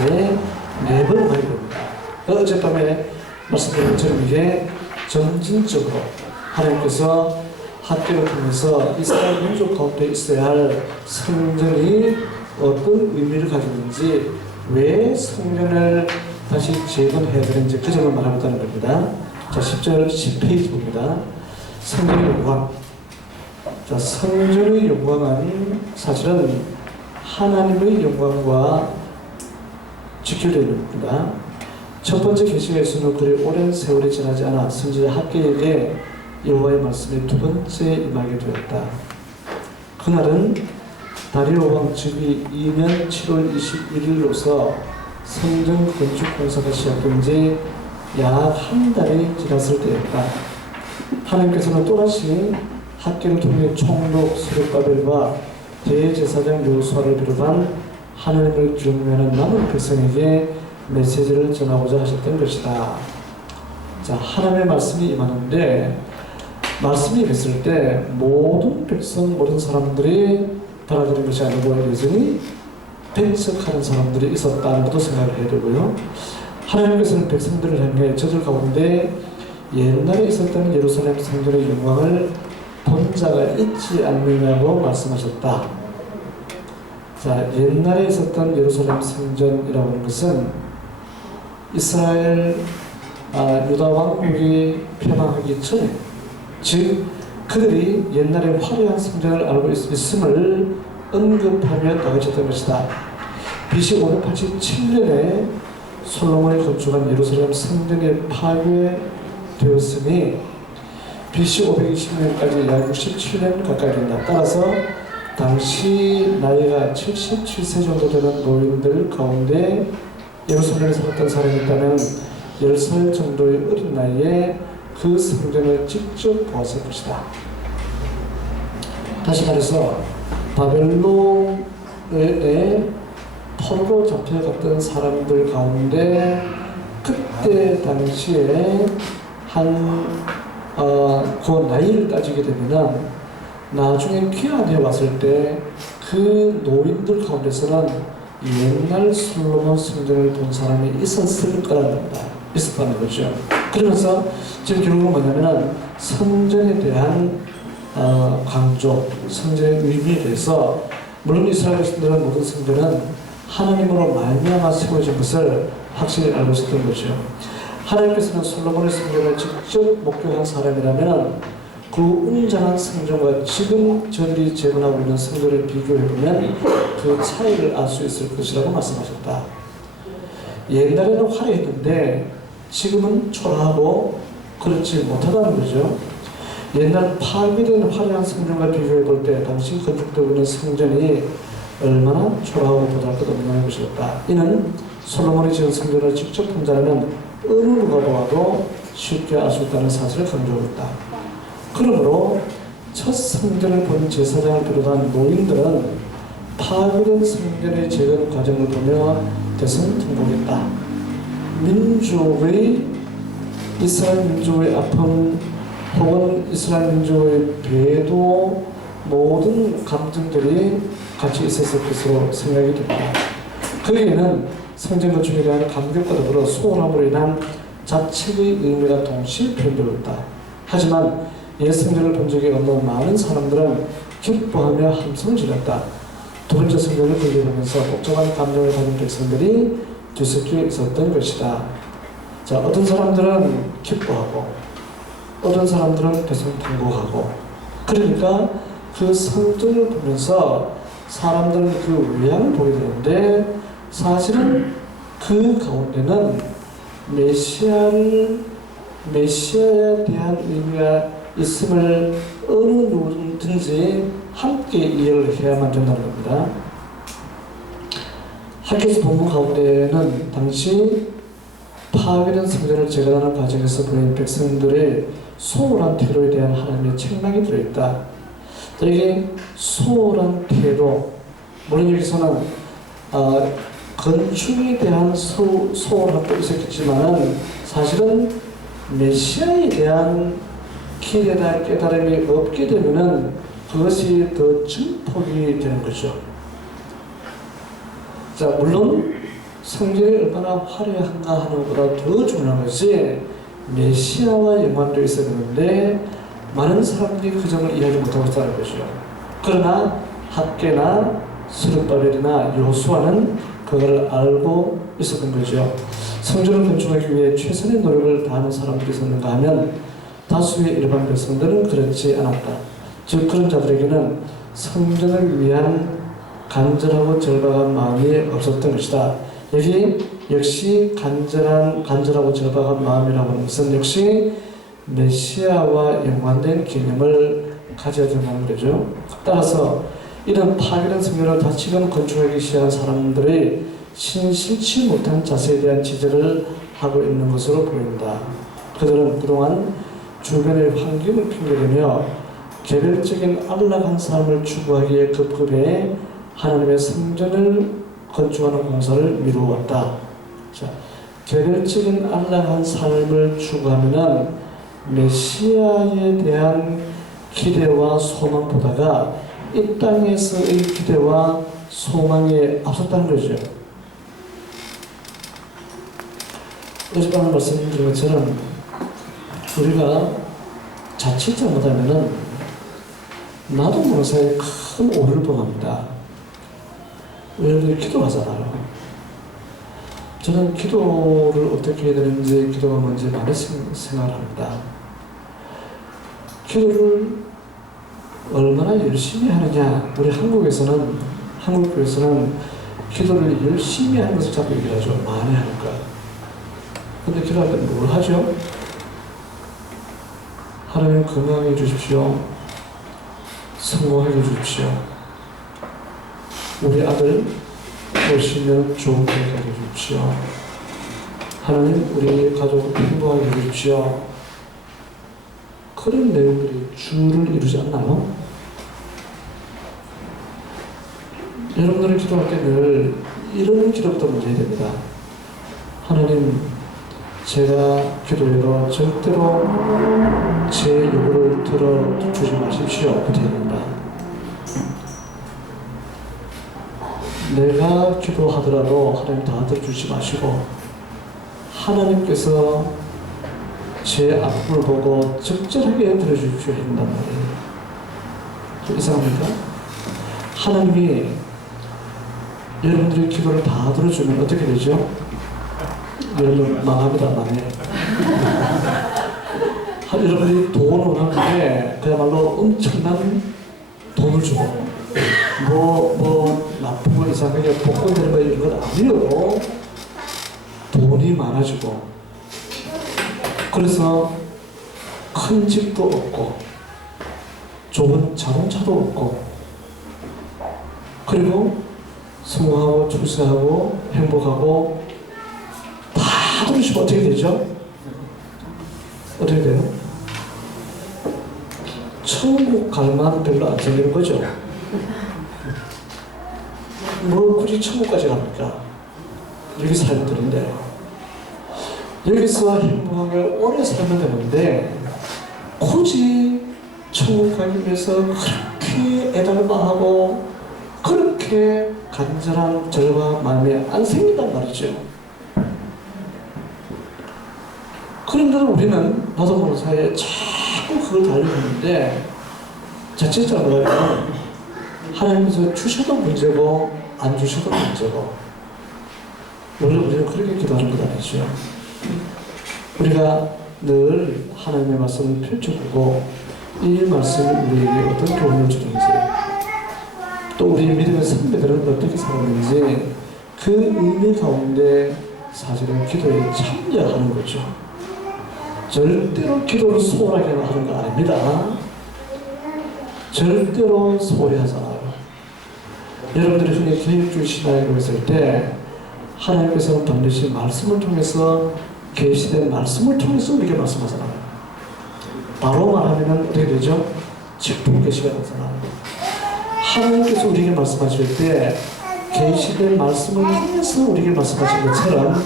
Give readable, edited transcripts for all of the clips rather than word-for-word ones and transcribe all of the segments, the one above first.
하루에 4번 가야 됩니다. 어젯밤에 말씀드린 것처럼 이게 점진적으로 하나님께서 학교를 통해서 이스라엘 민족 가운데 있어야 할 성전이 어떤 의미를 가지고 있는지, 왜 성전을 다시 재건해야 되는지 그 점을 말하고 있다는 겁니다. 자, 10절 10페이지 봅니다. 성전의 영광. 자, 성전의 영광은 사실은 하나님의 영광과 직결되어 있는 겁니다. 첫 번째 계시에서는 그리 오랜 세월이 지나지 않아 선지자 학개에게 여호와의 말씀이 두 번째 임하게 되었다. 그날은 다리오 왕 즉위 2년 7월 21일로서 성전 건축 공사가 시작된 지 약 한 달이 지났을 때였다. 하나님께서는 또다시 학개를 통해 총독 스룹바벨과 대제사장 여호수아를 비롯한 하나님을 경외하는 남은 백성에게 메시지를 전하고자 하셨던 것이다. 자, 하나님의 말씀이 임하는데, 말씀이 임했을 때 모든 백성, 모든 사람들이 받아들인 것이 아니고 여전히 배척하는 사람들이 있었다는 것도 생각을 해야 되고요. 하나님께서는 백성들을 향해 저들 가운데 옛날에 있었던 예루살렘 성전의 영광을 본 자가 있지 않느냐고 말씀하셨다. 자, 옛날에 있었던 예루살렘 성전이라고 하는 것은 이스라엘 유다 왕국이 폐망하기 전에, 즉 그들이 옛날에 화려한 성전을 알고 있음을 언급하며 나가졌던 것이다. BC 587년에 솔로몬이 건축한 예루살렘 성전이 파괴되었으니 BC 520년까지 약 67년 가까이 된다. 따라서 당시 나이가 77세 정도 되는 노인들 가운데 예루살렘에 살았던 사람이 있다면 10살 정도의 어린 나이에 그 성전을 직접 보았을 것이다. 다시 말해서 바벨론에 포로로 잡혀갔던 사람들 가운데 그때 당시에 그 나이를 따지게 되면 나중에 귀환해 왔을 때 그 노인들 가운데서는 옛날 솔로몬 성전을 본 사람이 있었을 거라는 겁니다. 있었다는 거죠. 그러면서 지금 결국은 뭐냐면은 성전에 대한 강조, 성전의 의미에 대해서, 물론 이스라엘 백성들은 모든 성전은 하나님으로 말미암아 세워진 것을 확실히 알고 있었던 거죠. 하나님께서는 솔로몬의 성전을 직접 목격한 사람이라면 그 웅장한 성전과 지금 저들이 재건하고 있는 성전을 비교해보면 그 차이를 알 수 있을 것이라고 말씀하셨다. 옛날에는 화려했는데 지금은 초라하고 그렇지 못하다는 거죠. 옛날 파괴된 화려한 성전과 비교해볼 때 당시 건축되고 있는 성전이 얼마나 초라하고 보잘것없는 것이었다. 이는 솔로몬이 지은 성전을 직접 본 자라면 어느 누가 보아도 쉽게 알 수 있다는 사실을 강조하고 있다. 그러므로 첫 성전을 본 제사장을 비롯한 노인들은 파괴된 성전의 재건 과정을 보며 대성통곡했다. 이스라엘 민족의 아픔 혹은 이스라엘 민족의 배도, 모든 감정들이 같이 있었을 것으로 생각이 됩니다. 그에게는 성전 건축에 대한 감격과 더불어 소홀함으로 인한 자책의 의미가 동시에 표현되고 있다. 하지만 옛 성전을 본 적이 없는 많은 사람들은 기뻐하며 함성을 질렀다. 두 번째 성전을 보게 되면서 복잡한 감정을 가진 백성들이 뒤섞여 있었던 것이다. 자, 어떤 사람들은 기뻐하고 어떤 사람들은 대성통곡하고, 그러니까 그 성전을 보면서 사람들은 그 외양을 보게 되는데 사실은 그 가운데는 메시아에 대한 의미가 있음을 어느 누구든지 함께 이해를 해야만 된다는 겁니다. 학교에서 본문 가운데는 당시 파괴된 성전을 재건하는 과정에서 보인 백성들의 소홀한 태도에 대한 하나님의 책망이 들어있다. 이게 소홀한 태도, 물론 여기서는 건축에 대한 소홀함도 있었겠지만 사실은 메시아에 대한 기대나 깨달음이 없게 되면은 그것이 더 증폭이 되는 거죠. 자, 물론 성전이 얼마나 화려한가 하는 것보다 더 중요한 것이 메시아와 연관되어 있어야 되는데 많은 사람들이 그 점을 이해하지 못하고 있다는 것이죠. 그러나 학개나 스룹바벨이나 여호수아는 그걸 알고 있었던 거죠. 성전을 건축하기 위해 최선의 노력을 다하는 사람들이 있었는가 하면 다수의 일반 백성들은 그렇지 않았다. 즉 그런 자들에게는 성전을 위한 간절하고 절박한 마음이 없었던 것이다. 여기 역시 간절하고 절박한 마음이라고 하는 것은 역시 메시아와 연관된 개념을 가져야 된다는 거죠. 따라서 이런 파괴된 성전을 다시금 건축하기 시작한 사람들의 신실치 못한 자세에 대한 지적을 하고 있는 것으로 보인다. 그들은 그동안 주변의 환경을 핑계대며 개별적인 안락한 삶을 추구하기에 급급해 하나님의 성전을 건축하는 공사를 미루어왔다. 자, 개별적인 안락한 삶을 추구하면은 메시아에 대한 기대와 소망보다가 이 땅에서의 기대와 소망에 앞섰다는 거죠. 어젯밤에 말씀드린 것처럼 우리가 자칫 잘못하면은 나도 모르는 사이에 큰 오류를 범합니다. 여러분들이 기도하잖아요. 저는 기도를 어떻게 해야 되는지, 기도가 뭔지 많이 생각을 합니다. 기도를 얼마나 열심히 하느냐. 우리 한국교회에서는 기도를 열심히 하는 것을 자꾸 얘기를 하죠. 많이 하니까. 근데 기도할 때 뭘 하죠? 하나님 건강해 주십시오. 성공하게 해주십시오. 우리 아들 오시면 좋은 길 가게 해주십시오. 하나님 우리 가족 행복하게 해주십시오. 그런 내용들이 주를 이루지 않나요? 여러분들이 기도할 때 늘 이런 기도부터 먼저 해야 됩니다. 하나님, 제가 기도해도 절대로 제 요구를 들어주지 마십시오. 부터 해야 됩니다. 내가 기도하더라도 하나님 다 들어주지 마시고 하나님께서 제 아픔을 보고 적절하게 들어주십시오 한단 말이에요. 좀 이상합니까? 하나님이 여러분들의 기도를 다 들어주면 어떻게 되죠? 여러분 망합니다. 망해. 여러분이 돈을 원하는데 그야말로 엄청난 돈을 주고 나쁘고 이상하게 복권되는 거 이런 건 아니에요. 돈이 많아지고 그래서 큰 집도 없고 좋은 자동차도 없고 그리고 성공하고 출세하고 행복하고 다 들으시면 어떻게 되죠? 어떻게 돼요? 천국 갈 만한 별로 안 생기는 거죠. 뭐 굳이 천국까지 갑니까? 여기 살면 되는데 여기서 행복하게 오래 살면 되는데 굳이 천국 가기 위해서 그렇게 애달마하고 그렇게 간절한 절과 마음이 안 생긴단 말이죠. 그런데도 우리는 나도 모르는 사이에 자꾸 그걸 달려있는데 자칫 잘못하면 하나님께서 주셔도 문제고 안 주셔도 문제고 원래 우리는 그렇게 기도하는 것 아니죠. 우리가 늘 하나님의 말씀을 펼쳐보고 이 말씀이 우리에게 어떤 교훈을 주는지 또 우리 믿음의 선배들은 어떻게 살았는지 그 의미 가운데 사실은 기도에 참여하는 거죠. 절대로 기도를 소홀하게 하는 거 아닙니다. 절대로 소홀히 하잖아요. 여러분들이 흔히 계획주의 신앙에 있을 때 하나님께서는 반드시 말씀을 통해서 계시된 말씀을 통해서 우리에게 말씀하잖아요. 바로 말하면 어떻게 되죠? 직분 계시가 되잖아요. 하나님께서 우리에게 말씀하실 때 계시된 말씀을 통해서 우리에게 말씀하신 것처럼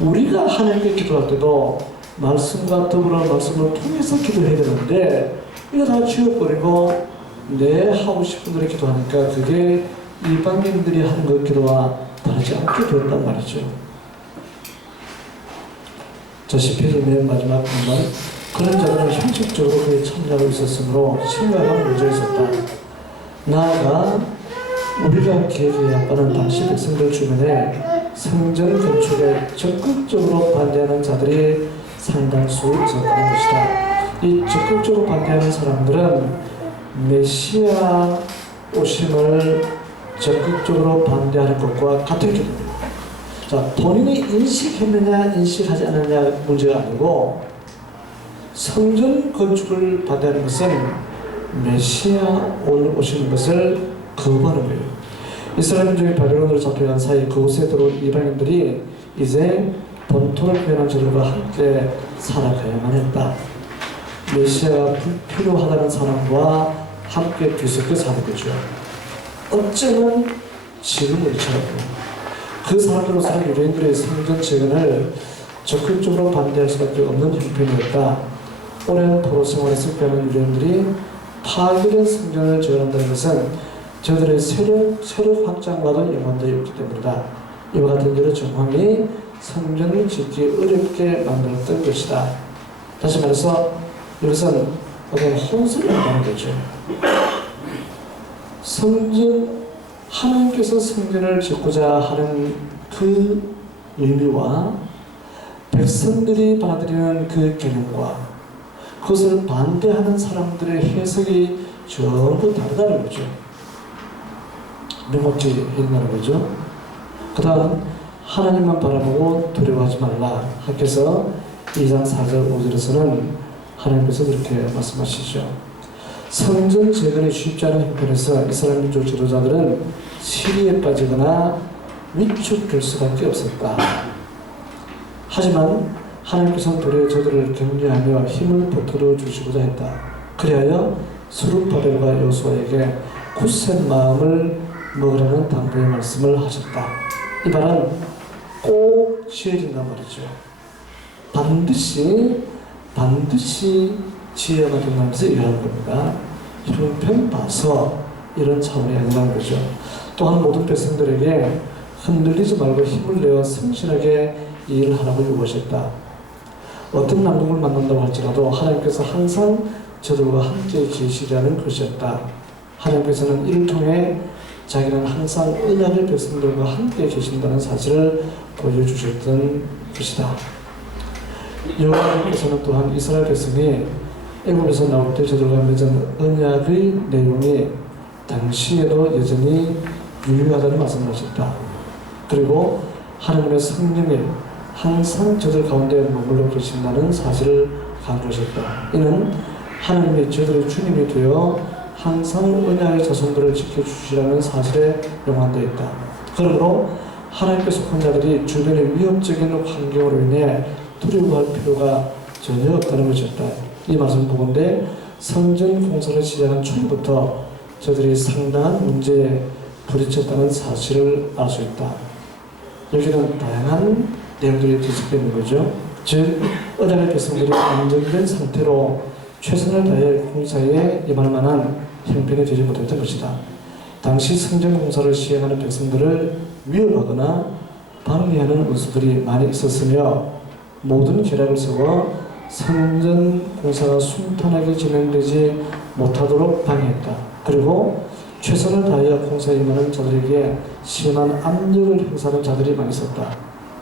우리가 하나님께 기도할 때도 말씀과 더불어 말씀을 통해서 기도해야 되는데 이거 다 지워버리고 내 하고 싶은 대로 기도하니까 그게 일반인들이 하는 그 기도와 다르지 않게 되었단 말이죠. 자, 시편의 맨 마지막 부분, 그런 자들은 형식적으로 그에 참여하고 있었으므로 심각한 문제가 있었다. 나아가 우리가 계획해야 하는 당시 백성들 주변에 성전 건축에 적극적으로 반대하는 자들이 상당수 있었다는 것이다. 이 적극적으로 반대하는 사람들은 메시아 오심을 적극적으로 반대하는 것과 같은 경우입니다. 자, 본인이 인식했느냐 인식하지 않느냐 문제가 아니고 성전 건축을 반대하는 것은 메시아 오시는 것을 거부하는 거예요. 이스라엘 민족이 바벨론으로 잡혀간 사이 그곳에 들어온 이방인들이 이제 본토를 표현한 저들과 함께 살아가야만 했다. 메시아가 불필요하다는 사람과 함께 뒤섞여 사는 거죠. 어쩌면 지금 우리처럼 그 사람들로서는 유대인들의 성전 재건을 적극적으로 반대할 수밖에 없는 형편이었다. 오랜 포로 생활을 습격하는 유대인들이 파괴된 성전을 재건한다는 것은 저들의 세력 확장과도 연관되어 있기 때문이다. 이와 같은 여러 정황이 성전을 짓기 어렵게 만들었던 것이다. 다시 말해서 이것은 어떤 혼선을 한다는 거죠. 하나님께서 성전을 짓고자 하는 그 의미와 백성들이 받아들이는 그 개념과 그것을 반대하는 사람들의 해석이 전부 다르다는 거죠. 명확히 있다는 거죠. 그 다음 하나님만 바라보고 두려워하지 말라 하께서 2장 4절 5절에서는 하나님께서 그렇게 말씀하시죠. 성전 재건이 쉽지 않은 형편에서 이스라엘 민족 지도자들은 시리에 빠지거나 위축될 수밖에 없었다. 하지만 하나님께서는 도리어 저들을 격려하며 힘을 보태어 주시고자 했다. 그리하여 스룹바벨과 여호수아에게 굳센 마음을 먹으라는 당부의 말씀을 하셨다. 이 말은 꼭 지어진단 말이죠. 반드시 지혜가 된다면서 일하는 겁니다. 형편 봐서 이런 차원이 아니라는 거죠. 또한 모든 백성들에게 흔들리지 말고 힘을 내어 성실하게 일을 하라고 요구하셨다. 어떤 난국을 만난다고 할지라도 하나님께서 항상 저들과 함께 계시려는 것이었다. 하나님께서는 이를 통해 자기는 항상 언약의 백성들과 함께 계신다는 사실을 보여주셨던 것이다. 여호와께서는 또한 이스라엘 백성이 애굽에서 나올 때 저들과 맺은 언약의 내용이 당시에도 여전히 유효하다는 말씀을 하셨다. 그리고 하나님의 성령이 항상 저들 가운데 머물러 계신다는 사실을 강조하셨다. 이는 하나님이 저들의 주님이 되어 항상 언약의 자손들을 지켜주시라는 사실에 연관되어 있다. 그러므로 하나님께 속한 자들이 주변의 위협적인 환경으로 인해 두려워할 필요가 전혀 없다는 것이었다. 이 말씀 보건대 성전 공사를 시작한 초부터 저들이 상당한 문제에 부딪혔다는 사실을 알 수 있다. 여기는 다양한 내용들이 뒤섞여 있는 거죠. 즉, 언약의 백성들이 안정된 상태로 최선을 다해 공사에 임할 만한 형편이 되지 못했던 것이다. 당시 성전 공사를 시행하는 백성들을 위협하거나 방해하는 원수들이 많이 있었으며 모든 계략을 세워 성전 공사가 순탄하게 진행되지 못하도록 방해했다. 그리고 최선을 다하여 공사에 임하는 자들에게 심한 압력을 행사하는 자들이 많이 있었다.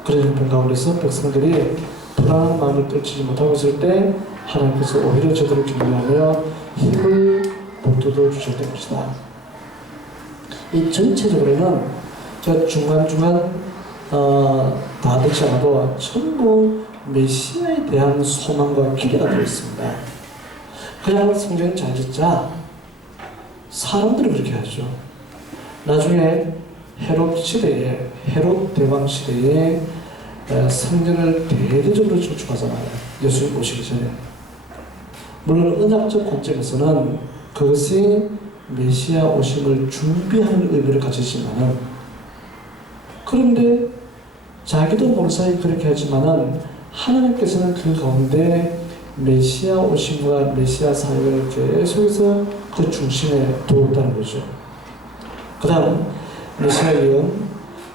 그런 형편 가운데서 백성들이 불안한 마음을 떨치지 못하고 있을 때 하나님께서 오히려 저들을 격려하며 힘을 보태어 주셨던 것이다. 이 전체적으로는 제가 중간중간 다 듣지 않아도 전부 메시아에 대한 소망과 기대가 들어있습니다. 그냥 성전 잘 짓자. 사람들이 그렇게 하죠. 나중에 헤롯 대왕 시대에 성전을 대대적으로 건축하잖아요. 예수님 오시기 전에. 물론 언약적 관점에서는 그것이 메시아 오심을 준비하는 의미를 가지지만은, 그런데 자기도 몰사에 그렇게 하지만은 하나님께서는 그 가운데 메시아 오심과 메시아 사역을 계속해서 그 중심에 두었다는 거죠. 그 다음 메시아 예언,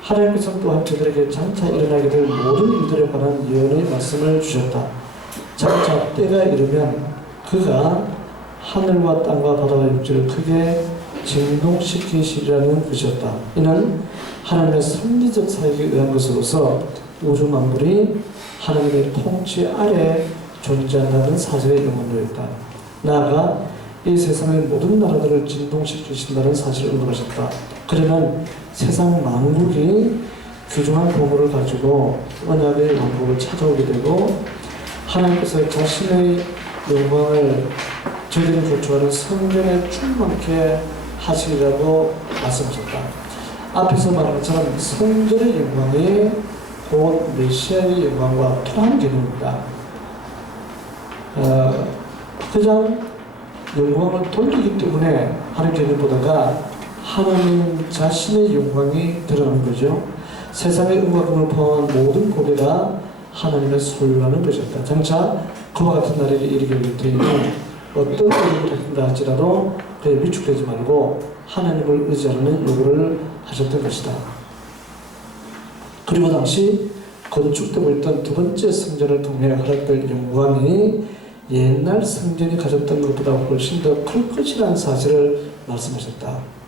하나님께서는 또한 저들에게 장차 일어나게 될 모든 일들에 관한 예언의 말씀을 주셨다. 장차 때가 이르면 그가 하늘과 땅과 바다와 육지를 크게 진동시키시리라는 것이었다. 이는 하나님의 섭리적 사역에 의한 것으로서 우주 만물이 하나님의 통치 아래 존재한다는 사실의 영원로였다. 나아가 이 세상의 모든 나라들을 진동시키신다는 사실을 언급하셨다. 그러면 세상 만국이 귀중한 보물을 가지고 언약의 왕국을 찾아오게 되고 하나님께서 자신의 영광을 저희들이 거주하는 성전에 충만케 하시리라고 말씀하셨다. 앞에서 말한 것처럼 성전의 영광이 곧 메시아의 영광과 통한 개념입니다. 그냥 영광을 돌리기 때문에 하는 개념보다가 하나님 자신의 영광이 드러나는 거죠. 세상의 음악을 포함한 모든 고개가 하나님의 소유라는 것이었다. 장차 그와 같은 날이 이르게 될 테니 어떤 일을 한다 할지라도 그에 위축되지 말고 하나님을 의지하는 요구를 하셨던 것이다. 그리고 당시 건축되고 있던 두 번째 성전을 통해 허락될 영광이 옛날 성전이 가졌던 것보다 훨씬 더 클 것이라는 사실을 말씀하셨다.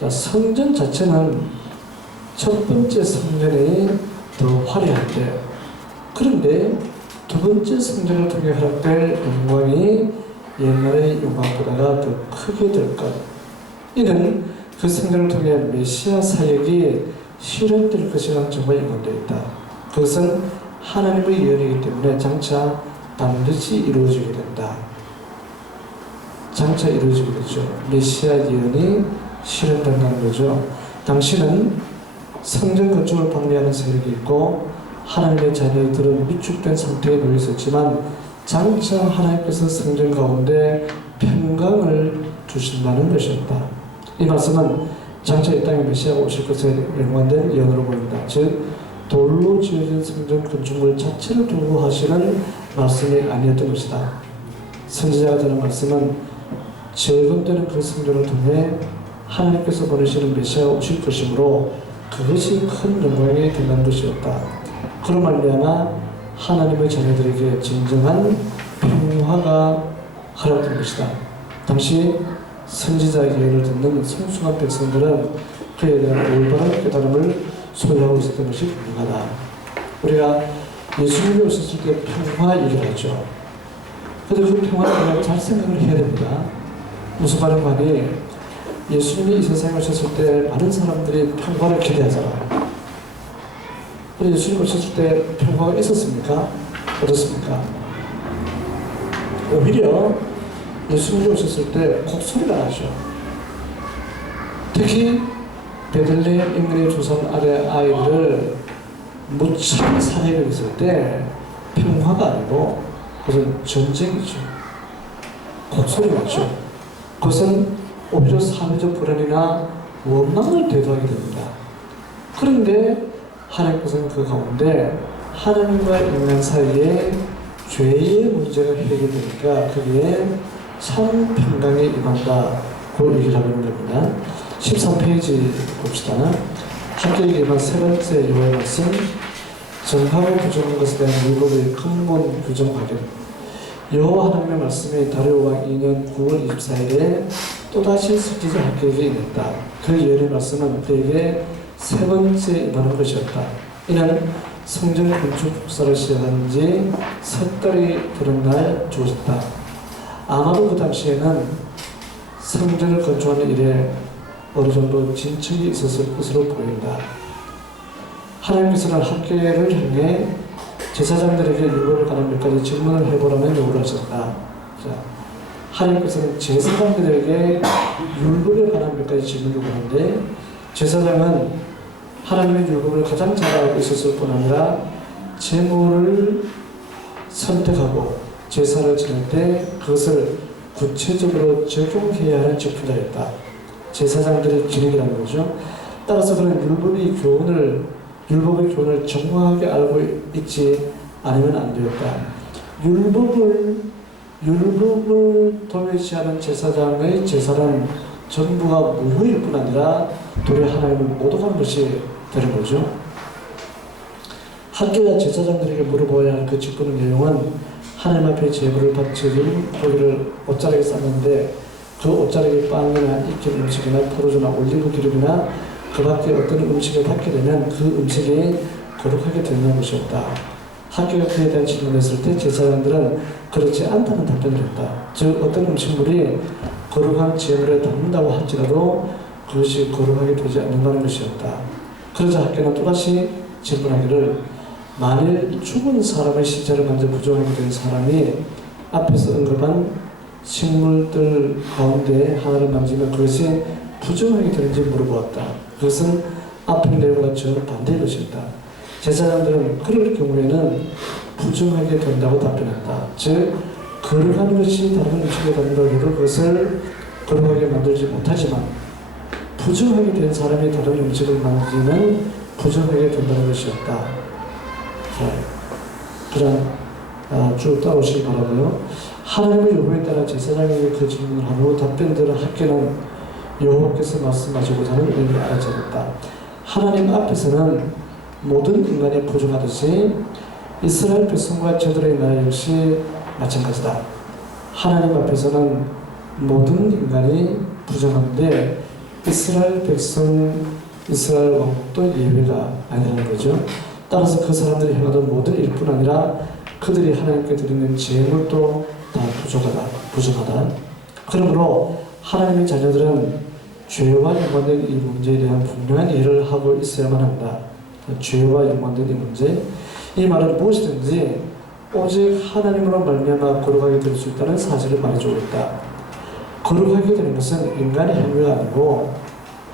자, 성전 자체는 첫 번째 성전이 더 화려한데, 그런데 두 번째 성전을 통해 허락될 영광이 옛날의 영광보다가 더 크게 될 것. 이는 그 성전을 통해 메시아 사역이 실현될 것이라는 점을 연관되어 있다. 그것은 하나님의 예언이기 때문에 장차 반드시 이루어지게 된다. 장차 이루어지게 되죠. 메시아 예언이 실현된다는 거죠. 당신은 성전 건축을 방해하는 세력이 있고 하나님의 자녀들은 위축된 상태에 놓여 있었지만 장차 하나님께서 성전 가운데 평강을 주신다는 것이었다. 이 말씀은 장차 이 땅에 메시아가 오실 것에 연관된 예언으로 보입니다. 즉 돌로 지어진 성전 건축물 자체를 두고 하시는 말씀이 아니었던 것이다. 선지자가 드는 말씀은 재건되는 그 성전을 통해 하나님께서 보내시는 메시아가 오실 것이므로 그것이 큰 영광이 된다는 것이었다. 그로 말미암아 하나님의 자녀들에게 진정한 평화가 허락된 것이다. 당시 선지자의 예언을 듣는 성숙한 백성들은 그에 대한 올바른 깨달음을 소유하고 있었던 것이 분명하다. 우리가 예수님이 오셨을 때 평화 얘기를 하죠. 그런데 그 평화를 우리가 잘 생각을 해야 됩니다. 무슨 말인가 하니 예수님이 이 세상에 오셨을 때 많은 사람들이 평화를 기대하잖아요. 그런데 예수님 오셨을 때 평화가 있었습니까? 어떻습니까? 오히려 예수님이 오셨을 때 곡소리가 나죠. 특히 베들레헴 인근의 조상 아래 아이들을 무참히 살해를 했을 때 평화가 아니고 그것은 전쟁이죠. 곡소리가 나죠. 그것은 오히려 사회적 불안이나 원망을 대두하게 됩니다. 그런데 하나님께서는 그 가운데 하나님과 인간 사이에 죄의 문제가 해결되니까 그게 참 평강에 임한다고 얘기를 하고 있는 겁니다. 13페이지 봅시다. 함께 읽기만 세 번째 여호와의 말씀. 정하고 부정한 것에 대한 율법의 근본 규정 확인. 여호와 하나님의 말씀이 다리오 왕 2년 9월 24일에 또다시 선지자 학교에게 임했다. 그 예언의 말씀은 그에게 세 번째 임하는 것이었다. 이는 성전 건축 국사를 시작한 지 석 달이 되는 날 주어졌다. 아마도 그 당시에는 성전을 건축하는 일에 어느 정도 진척이 있었을 것으로 보인다. 하나님께서는 학계를 향해 제사장들에게 율법에 관한 몇 가지 질문을 해보라는 요구를 하셨다. 자, 하나님께서는 제사장들에게 율법에 관한 몇 가지 질문을 요구하는데 제사장은 하나님의 율법을 가장 잘 알고 있었을 뿐 아니라 제물을 선택하고 제사를 지낼 때 그것을 구체적으로 적용해야 하는 직분자였다. 제사장들의 기능이라는 거죠. 따라서 그는 율법의 교훈을 정확하게 알고 있지 않으면 안 되었다. 율법을 도외시하는 제사장의 제사는 전부가 무효일 뿐 아니라 도리어 하나님을 못 오가는 것이 되는 거죠. 학교가 제사장들에게 물어보아야 할 그 직분의 내용은 하나님 앞에 제물을 바치는 고기를 옷자락에 쌌는데 그 옷자락에 빵이나 익힌 음식이나 포도주나 올리브 기름이나 그 밖에 어떤 음식을 받게 되면 그 음식이 거룩하게 되는 것이었다. 학교가 그에 대한 질문을 했을 때 제사장들은 그렇지 않다는 답변을 했다. 즉 어떤 음식물이 거룩한 제물에 담는다고 할지라도 그것이 거룩하게 되지 않는다는 것이었다. 그러자 학교는 또다시 질문하기를 만일 죽은 사람의 시체를 먼저 부정하게 된 사람이 앞에서 언급한 식물들 가운데 하나를 만지면 그것이 부정하게 되는지 물어보았다. 그것은 앞의 내용과 정반대의 것이었다. 제사장들은 그럴 경우에는 부정하게 된다고 답변했다. 즉 거룩한 것이 다른 음식에 담는다고 해도 그것을 거룩하게 만들지 못하지만 부정하게 된 사람이 다른 음식을 만지면 부정하게 된다는 것이었다. 자, 그럼 쭉 따라오시기 바라고요. 하나님의 요구에 따라 제사장에게 그 질문을 한 후 답변들은 학교는 여호와께서 말씀하시고자 하는 의미를 알아차렸다. 하나님 앞에서는 모든 인간이 부정하듯이 이스라엘 백성과 저들의 나라 역시 마찬가지다. 하나님 앞에서는 모든 인간이 부정한데 이스라엘 백성, 이스라엘 왕국도 예외가 아니라는 거죠. 따라서 그 사람들이 행하던 모든 일뿐 아니라 그들이 하나님께 드리는 제물도 다 부정하다. 그러므로 하나님의 자녀들은 죄와 연관된 이 문제에 대한 분명한 이해를 하고 있어야만 한다. 죄와 연관된 이 문제, 이 말은 무엇이든지 오직 하나님으로 말미암아 거룩하게 될 수 있다는 사실을 말해주고 있다. 거룩하게 되는 것은 인간의 행위가 아니고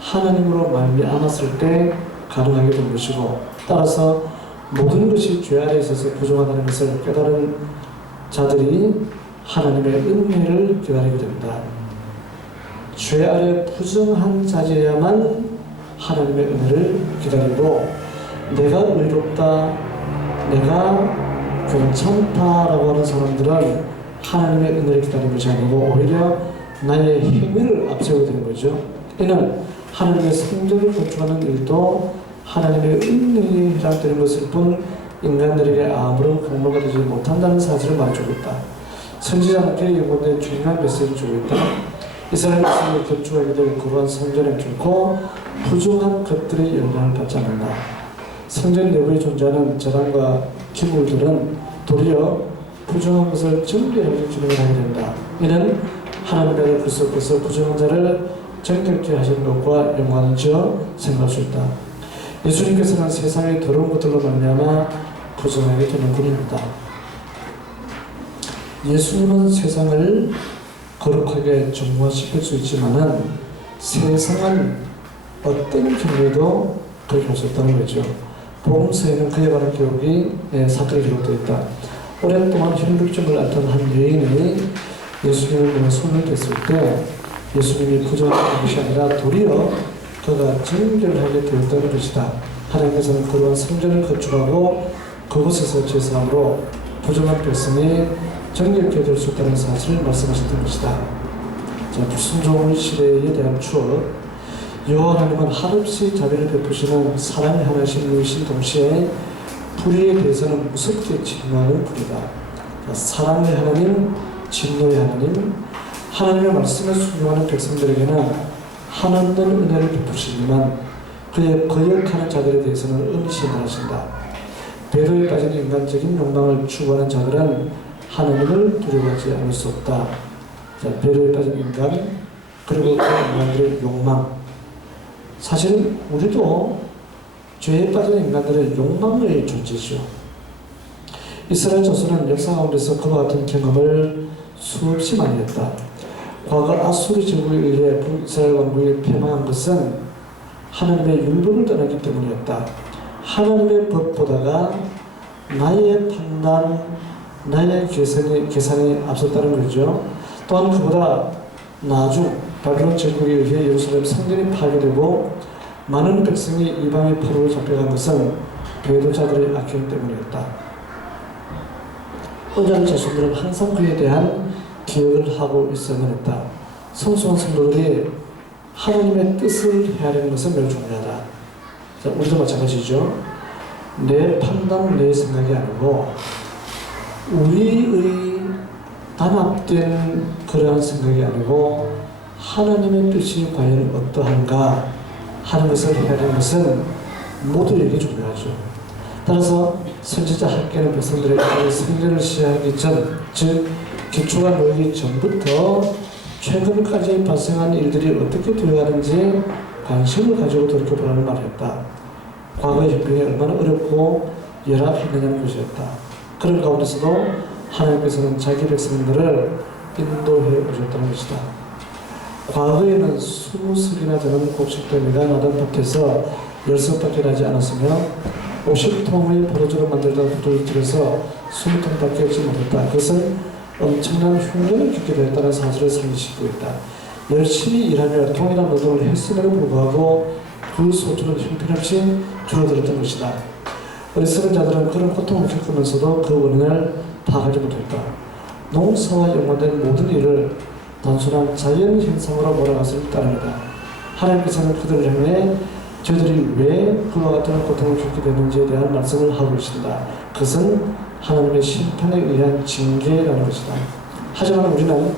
하나님으로 말미암았을 때 가능하게 된 것이고, 따라서 모든 것이 죄 아래 있어서 부정하다는 것을 깨달은 자들이 하나님의 은혜를 기다리게 된다. 죄 아래 부정한 자지야만 하나님의 은혜를 기다리고, 내가 의롭다, 내가 괜찮다라고 하는 사람들은 하나님의 은혜를 기다리는 것이 아니고 오히려 나의 행위를 앞세우게 되는 거죠. 이는 하나님의 성전을 건축하는 일도 하나님의 은혜에 해당되는 것일 뿐 인간들에게 아무런 공로가 되지 못한다는 사실을 말해주고 있다. 선지자들께 요구된 중요한 메시지를 주고 있다. 이스라엘 백성이 건축하게 될 거룩한 성전은 결코 부정한 것들의 영향을 받지 않는다. 성전 내부에 존재하는 재단과 기물들은 도리어 부정한 것을 정결하게 기능을 하게 된다. 이는 하나님의 아들 그리스도께서 부정한 자를 정결케 하시는 것과 연관을 지어 생각할 수 있다. 예수님께서는 세상의 더러운 것들로 말미암아 부정하게 되는 분입니다. 예수님은 세상을 거룩하게 정화시킬 수 있지만은 세상은 어떤 경우에도 그렇게 할 수 있다는 거죠. 복음서에는 그에 관한 기록이 사건이 기록되어 있다. 오랫동안 혈루증을 앓던 한 여인이 예수님을 보며 손을 댔을 때 예수님이 부정하는 것이 아니라 도리어 그가 정결하게 되었다는 것이다. 하나님께서는 그러한 성전을 건축하고 그곳에서 제사함으로 부정한 백성이 정결케 될 수 있다는 사실을 말씀하셨던 것이다. 자, 불순종 시대에 대한 추억. 여호와 하나님은 한없이 자비를 베푸시는 사랑의 하나신 분이신 동시에 불의에 대해서는 무섭게 진노하는 분이다. 자, 사랑의 하나님, 진노의 하나님, 하나님의 말씀에 순종하는 백성들에게는 한없는 은혜를 베푸시지만 그의 거역하는 자들에 대해서는 음시만 하신다. 배도에 빠진 인간적인 욕망을 추구하는 자들은 하나님을 두려워하지 않을 수 없다. 자, 배도에 빠진 인간, 그리고 그 인간들의 욕망. 사실 우리도 죄에 빠진 인간들의 욕망의 존재죠. 이스라엘 자손은 역사 가운데서 그와 같은 경험을 수없이 많이 했다. 과거 아수르 제국에 의해 북이스라엘 왕국이 패망한 것은 하나님의 율법을 떠나기 때문이었다. 하나님의 법보다가 나의 판단, 나의 계산이 앞섰다는 거죠. 또한 그보다 나중 바빌론 제국에 의해 예루살렘 성전이 파괴되고 많은 백성이 이방의 포로로 잡혀간 것은 배도자들의 악행 때문이었다. 언약의 자손들은 항상 그에 대한 기억을 하고 있어야만 했다. 성소한 성도들이 하나님의 뜻을 헤아리는 것은 매우 중요하다. 자, 우리도 마찬가지죠. 내 판단, 내 생각이 아니고 우리의 단합된 그러한 생각이 아니고 하나님의 뜻이 과연 어떠한가 하는 것을 헤아리는 것은 모두에게 중요하죠. 따라서 선지자 학개는 백성들에게 생전을 시작하기 전, 즉 기초가 놓이기 전부터 최근까지 발생한 일들이 어떻게 되어가는지 관심을 가지고 돌이켜보라는 말을 했다. 과거의 형편이 얼마나 어렵고 열악했느냐는 것이었다. 그런 가운데서도 하나님께서는 자기 백성들을 인도해 오셨다는 것이다. 과거에는 20석이나 되는 곡식더미가 나던 밭에서 10석밖에 나지 않았으며 50통의 포도주를 만들던 후두를 들여서 20통밖에 얻지 못했다. 그것은 엄청난 흉년을 겪게 되었다는 사실을 상기시키고 있다. 열심히 일하며 동일한 노동을 했음에도 불구하고 그 소출은 형편없이 줄어들었던 것이다. 어리석은 자들은 그런 고통을 겪으면서도 그 원인을 파악하지 못했다. 농사와 연관된 모든 일을 단순한 자연 현상으로 몰아갔을 따름이다. 하나님께서는 그들을 향해 저들이 왜 그와 같은 고통을 겪게 되는지에 대한 말씀을 하고 계신다. 그것은 하나님의 심판에 의한 징계라는 것이다. 하지만 우리는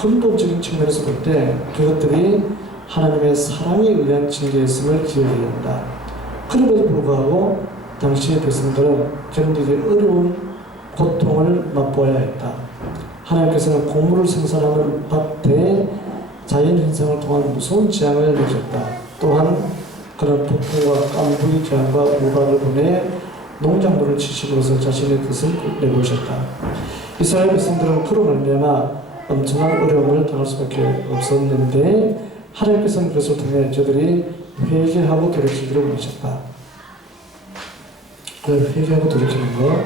근본적인 측면에서 볼 때 그것들이 하나님의 사랑에 의한 징계였음을 기억해야 한다. 그럼에도 불구하고 당시의 백성들은 견디기 어려운 고통을 맛보아야 했다. 하나님께서는 곡물을 생산하는 밭에 자연현상을 통한 무서운 재앙을 내셨다. 또한 그런 폭풍과 깐부기 재앙과 우박을 보내 농작물을 치심으로써 자신의 뜻을 내보셨다. 이스라엘 백성들은 그로 말미암아 엄청난 어려움을 당할 수밖에 없었는데 하나님께서는 그것을 통해 저들이 회개하고 돌이키기를 원하셨다. 그 회개하고 돌이키는 것,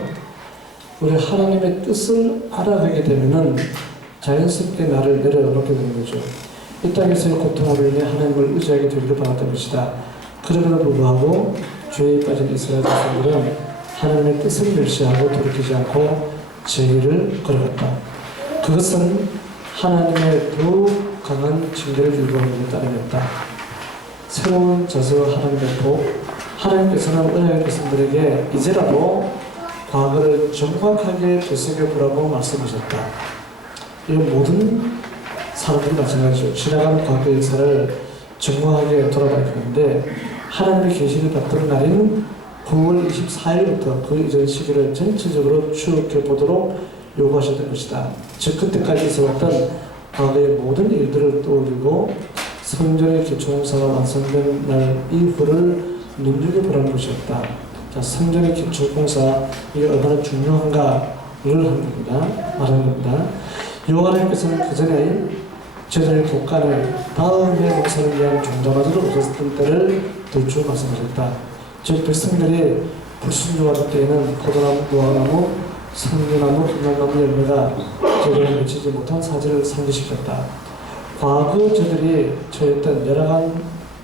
우리 하나님의 뜻을 알아가게 되면은 자연스럽게 나를 내려놓게 되는 거죠. 이 땅에서의 고통으로 인해 하나님을 의지하게 되기를 바랐던 것이다. 그럼에도 불구하고 죄에 빠진 이스라엘 백성들은 하나님의 뜻을 멸시하고 돌이키지 않고 죄를 걸어갔다. 그것은 하나님의 더욱 강한 징계를 유도하는 데 따름이었다. 새로운 자세와 하나님의 복, 하나님께서는 언약의 백성들에게 이제라도 과거를 정확하게 되새겨보라고 말씀하셨다. 이 모든 사람들이 마찬가지죠. 지나간 과거 역사를 정확하게 돌아다니는데 하나님의 계시를 받던 날인 9월 24일부터 그 이전 시기를 전체적으로 추억해 보도록 요구하셨던 것이다. 즉 그때까지 있어왔던 과거의 모든 일들을 떠올리고 성전의 기초공사가 완성된 날 이후를 눈여겨보라는 것이었다. 자, 성전의 기초공사 이게 얼마나 중요한가를 말하는 겁니다. 여호와 하나님께서는 그 전에 저들의 독간을 다음의 목사를 위한 종자마저도 오셨던 때를 들추어 말씀하셨다. 즉 백성들이 불순종하던 때에는 포도나무, 무화과나무, 성류나무, 금나무 열매가 저들을 맺히지 못한 사실을 상기시켰다. 과거 저들이 처했던 여러가지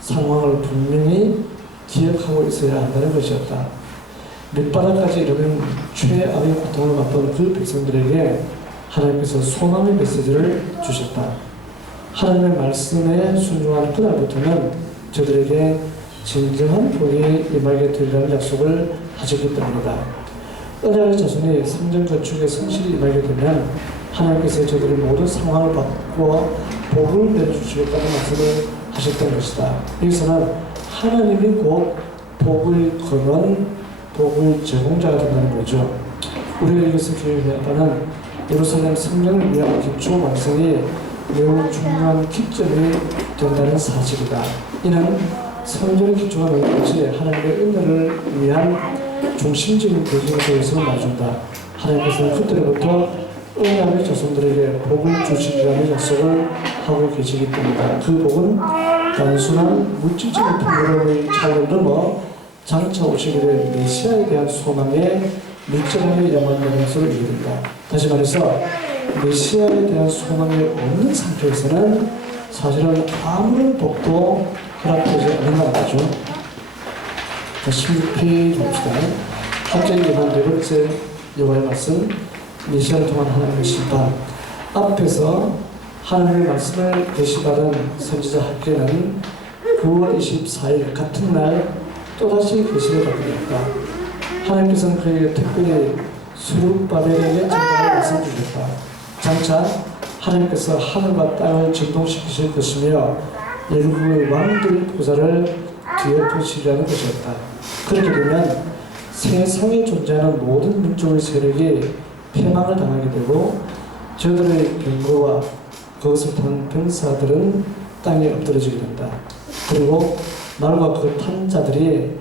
상황을 분명히 기억하고 있어야 한다는 것이었다. 밑바닥까지 이르는 최악의 고통을 맛본 그 백성들에게 하나님께서 소망의 메시지를 주셨다. 하나님의 말씀에 순종한 그날부터는 저들에게 진정한 복이 임하게 되리라는 약속을 하셨기 때문이다. 언약의 자손이 성전 건축에 성실히 임하게 되면 하나님께서 저들의 모든 상황을 바꾸어 복을 내주시겠다는 말씀을 하셨던 것이다. 여기서는 하나님이 곧 복의 근원, 복의 제공자가 된다는 거죠. 우리가 이것을 기억해야 할 바는 예루살렘 성전을 위한 기초 완성이 매우 중요한 기점이 된다는 사실이다. 이는 성전의 기초가 놓인 것이 하나님의 은혜를 위한 중심적인 배경에서 말해준다. 하나님께서는 그때부터 언약의 자손들에게 복을 주시리라는 약속을 하고 계시기 때문이다. 그 복은 단순한 물질적인 풍요로움의 차이를 넘어 장차 오시게 될 메시아에 대한 소망에 밀접하게 연관되는 것을 의미합니다. 다시 말해서 메시아에 대한 소망이 없는 상태에서는 사실은 아무런 복도 허락되지 않는 말이죠. 16페이지 봅시다. 갑자기 예반 네 번째 여호와의 말씀, 메시아를 통한 하나님의 심판. 앞에서 하나님의 말씀을 계시받은 선지자 학교는 9월 24일 같은 날 또다시 계시를 받게 되었다. 하나님께서는 그에게 특별히 수룹바벨에게 장관을 말씀 주셨다. 장차 하나님께서 하늘과 땅을 진동시키실 것이며 일국의 왕들 보좌를 뒤에 두시려는 것이었다. 그렇게 되면 세상에 존재하는 모든 민족의 세력이 패망을 당하게 되고 저들의 병거와 그것을 탄 병사들은 땅에 엎드러지게 된다. 그리고 말과 그 탄 자들이